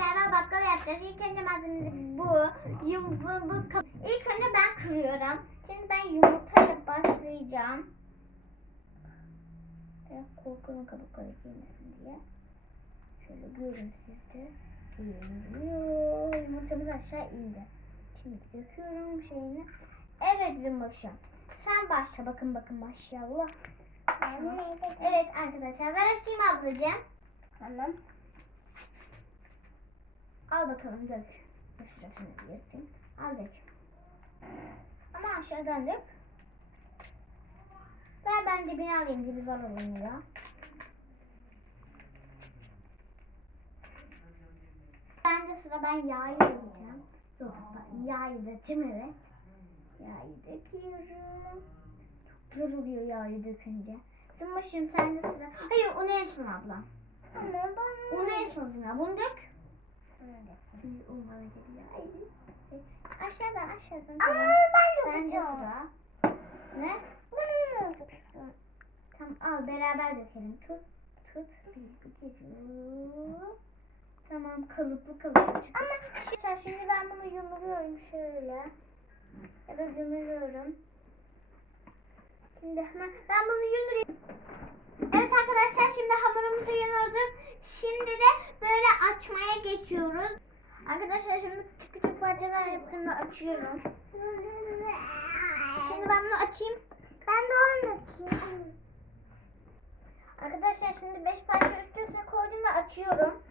beraber baklava yapacağız. İlk önce malzemeleri bu. Yum, bu, bu İlk önce ben kırıyorum. Şimdi ben yumurtayla başlayacağım. Biraz korkuyorum kabukları girmesin diye. Şöyle görün siz de. Geliyor. Yumurtamız aşağı indi. Şimdi döküyorum şeyini. Evet Zümboş'um. Sen başla bakın bakın maşallah. Evet arkadaşlar ben açayım ablacığım. Tamam. Al bakalım dök. Başlasını diyorsun. Al dök. Ama aşağıdan dök. Ver ben dibini alayım gibi zor oluyor. Ben de sıra ben yağı yiyeceğim. Yok ben yağı dökeceğim evet. Yağı döküyorum. Çok güzel oluyor yağı dökünce. Kızım başım sen de sıra. Hayır onu en son abla. Ama ben Onu en son ya. Bunu dök. Şimdi un bana geliyor. Ay. Aşağıdan aşağıdan. Ama Tamam. ben Bende yapacağım. sıra. Ne? Yapacaksın. Tamam al beraber dökelim. Tut. Tut. Bir, iki, üç. Tamam kalıplı kalıplı çıktı. Ama şimdi, şimdi ben bunu yumuruyorum şöyle. Evet yumuruyorum. Şimdi hemen ben bunu yumurayım. Evet arkadaşlar şimdi hamurumuzu yumurduk. Şimdi de açmaya geçiyoruz. Arkadaşlar şimdi küçük küçük parçalar yaptım ve açıyorum. Şimdi ben bunu açayım. Ben de onu yapayım. Arkadaşlar şimdi 5 parça üst üste koydum ve açıyorum.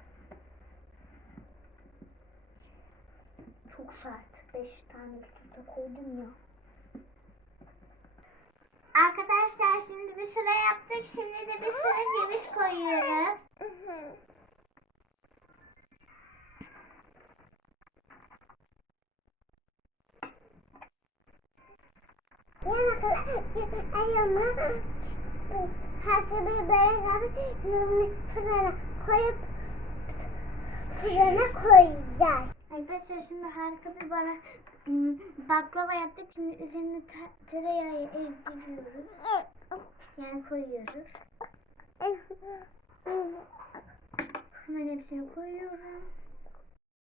Çok sert. 5 tane üst üste koydum ya. Arkadaşlar şimdi bir sıra yaptık. Şimdi de bir sıra ceviz koyuyoruz. Ayağımı tatlı bir beraber fırına koyup fırına koyacağız. Arkadaşlar şimdi harika bir bara, ım, baklava yaptık. Şimdi üzerine te- tereyağı ezdiriyoruz. Yani koyuyoruz. Hemen hepsini koyuyorum.